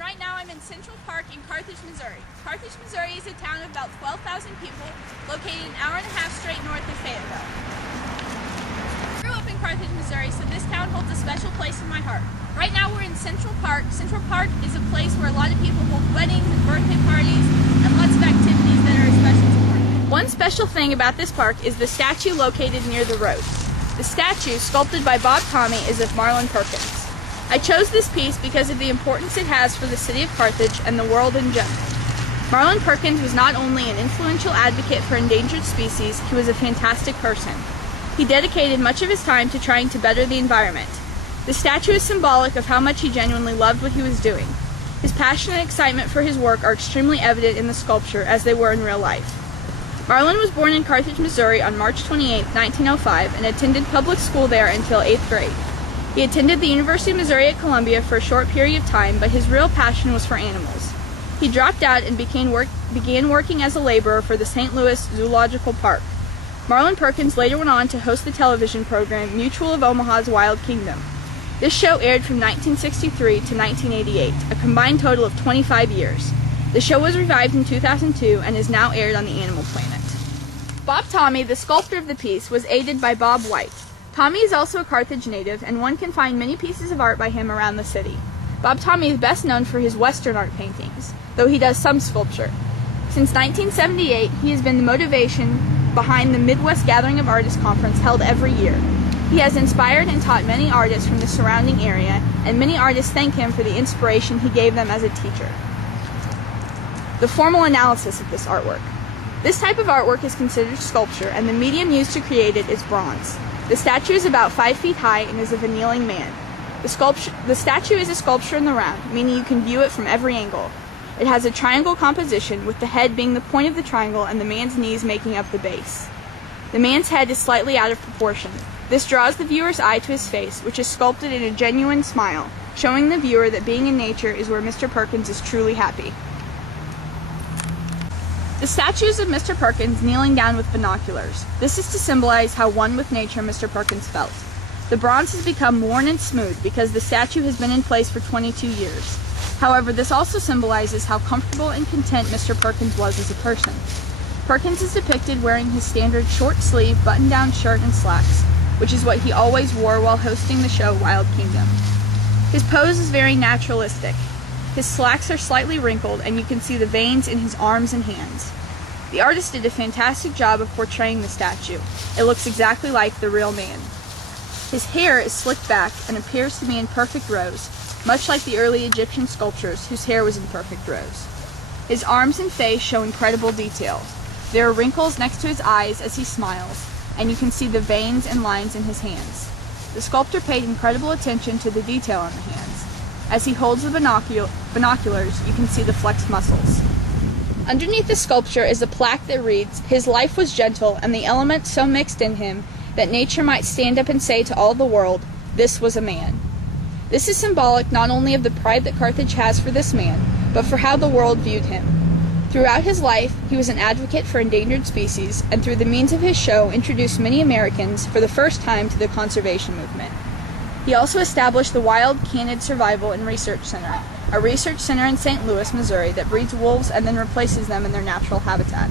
right now I'm in Central Park in Carthage, Missouri. Carthage, Missouri is a town of about 12,000 people located an hour and a half straight north of Fayetteville. I grew up in Carthage, Missouri, so this town holds a special place in my heart. Right now we're in Central Park. Central Park is a place where a lot of people hold weddings and birthday parties and lots of activities that are especially important. One special thing about this park is the statue located near the road. The statue, sculpted by Bob Tommy, is of Marlin Perkins. I chose this piece because of the importance it has for the city of Carthage and the world in general. Marlin Perkins was not only an influential advocate for endangered species, he was a fantastic person. He dedicated much of his time to trying to better the environment. The statue is symbolic of how much he genuinely loved what he was doing. His passion and excitement for his work are extremely evident in the sculpture as they were in real life. Marlin was born in Carthage, Missouri on March 28, 1905 and attended public school there until 8th grade. He attended the University of Missouri at Columbia for a short period of time, but his real passion was for animals. He dropped out and began working as a laborer for the St. Louis Zoological Park. Marlin Perkins later went on to host the television program Mutual of Omaha's Wild Kingdom. This show aired from 1963 to 1988, a combined total of 25 years. The show was revived in 2002 and is now aired on the Animal Planet. Bob Tommy, the sculptor of the piece, was aided by Bob White. Tommy is also a Carthage native, and one can find many pieces of art by him around the city. Bob Tommy is best known for his Western art paintings, though he does some sculpture. Since 1978, he has been the motivation behind the Midwest Gathering of Artists Conference held every year. He has inspired and taught many artists from the surrounding area, and many artists thank him for the inspiration he gave them as a teacher. The formal analysis of this artwork. This type of artwork is considered sculpture, and the medium used to create it is bronze. The statue is about 5 feet high and is of a kneeling man. The statue is a sculpture in the round, meaning you can view it from every angle. It has a triangle composition, with the head being the point of the triangle and the man's knees making up the base. The man's head is slightly out of proportion. This draws the viewer's eye to his face, which is sculpted in a genuine smile, showing the viewer that being in nature is where Mr. Perkins is truly happy. The statue is of Mr. Perkins kneeling down with binoculars. This is to symbolize how one with nature Mr. Perkins felt. The bronze has become worn and smooth because the statue has been in place for 22 years. However, this also symbolizes how comfortable and content Mr. Perkins was as a person. Perkins is depicted wearing his standard short-sleeve, button-down shirt and slacks, which is what he always wore while hosting the show Wild Kingdom. His pose is very naturalistic. His slacks are slightly wrinkled, and you can see the veins in his arms and hands. The artist did a fantastic job of portraying the statue. It looks exactly like the real man. His hair is slicked back and appears to be in perfect rows, much like the early Egyptian sculptures whose hair was in perfect rows. His arms and face show incredible detail. There are wrinkles next to his eyes as he smiles, and you can see the veins and lines in his hands. The sculptor paid incredible attention to the detail on the hands. As he holds the binoculars, you can see the flexed muscles. Underneath the sculpture is a plaque that reads, "His life was gentle, and the elements so mixed in him that nature might stand up and say to all the world, 'This was a man.'" This is symbolic not only of the pride that Carthage has for this man, but for how the world viewed him. Throughout his life, he was an advocate for endangered species, and through the means of his show introduced many Americans for the first time to the conservation movement. He also established the Wild Canid Survival and Research Center, a research center in St. Louis, Missouri that breeds wolves and then replaces them in their natural habitat.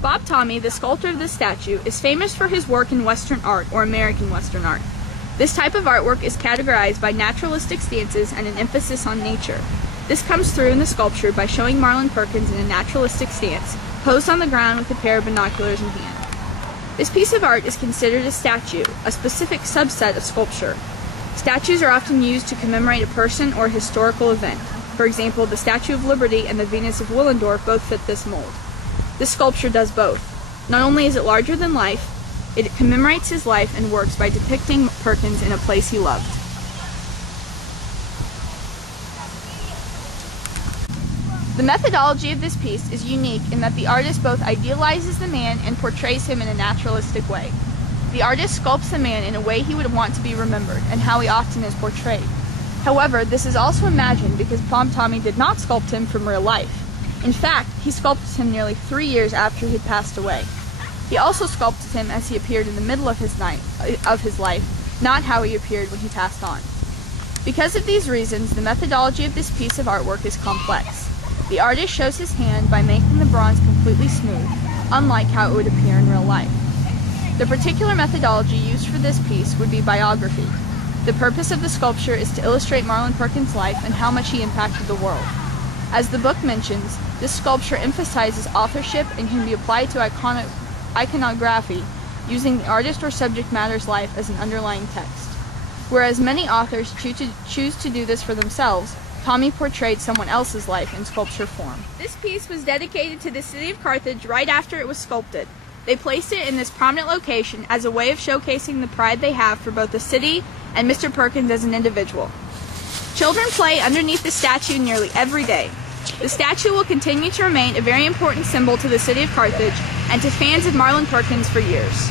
Bob Tommy, the sculptor of this statue, is famous for his work in Western art, or American Western art. This type of artwork is categorized by naturalistic stances and an emphasis on nature. This comes through in the sculpture by showing Marlin Perkins in a naturalistic stance, posed on the ground with a pair of binoculars in hand. This piece of art is considered a statue, a specific subset of sculpture. Statues are often used to commemorate a person or a historical event. For example, the Statue of Liberty and the Venus of Willendorf both fit this mold. This sculpture does both. Not only is it larger than life, it commemorates his life and works by depicting Perkins in a place he loved. The methodology of this piece is unique in that the artist both idealizes the man and portrays him in a naturalistic way. The artist sculpts the man in a way he would want to be remembered, and how he often is portrayed. However, this is also imagined because Bob Tommy did not sculpt him from real life. In fact, he sculpted him nearly 3 years after he had passed away. He also sculpted him as he appeared in the middle of his life, not how he appeared when he passed on. Because of these reasons, the methodology of this piece of artwork is complex. The artist shows his hand by making the bronze completely smooth, unlike how it would appear in real life. The particular methodology used for this piece would be biography. The purpose of the sculpture is to illustrate Marlin Perkins' life and how much he impacted the world. As the book mentions, this sculpture emphasizes authorship and can be applied to iconography, using the artist or subject matter's life as an underlying text. Whereas many authors choose to do this for themselves, Tommy portrayed someone else's life in sculpture form. This piece was dedicated to the city of Carthage right after it was sculpted. They placed it in this prominent location as a way of showcasing the pride they have for both the city and Mr. Perkins as an individual. Children play underneath the statue nearly every day. The statue will continue to remain a very important symbol to the city of Carthage and to fans of Marlin Perkins for years.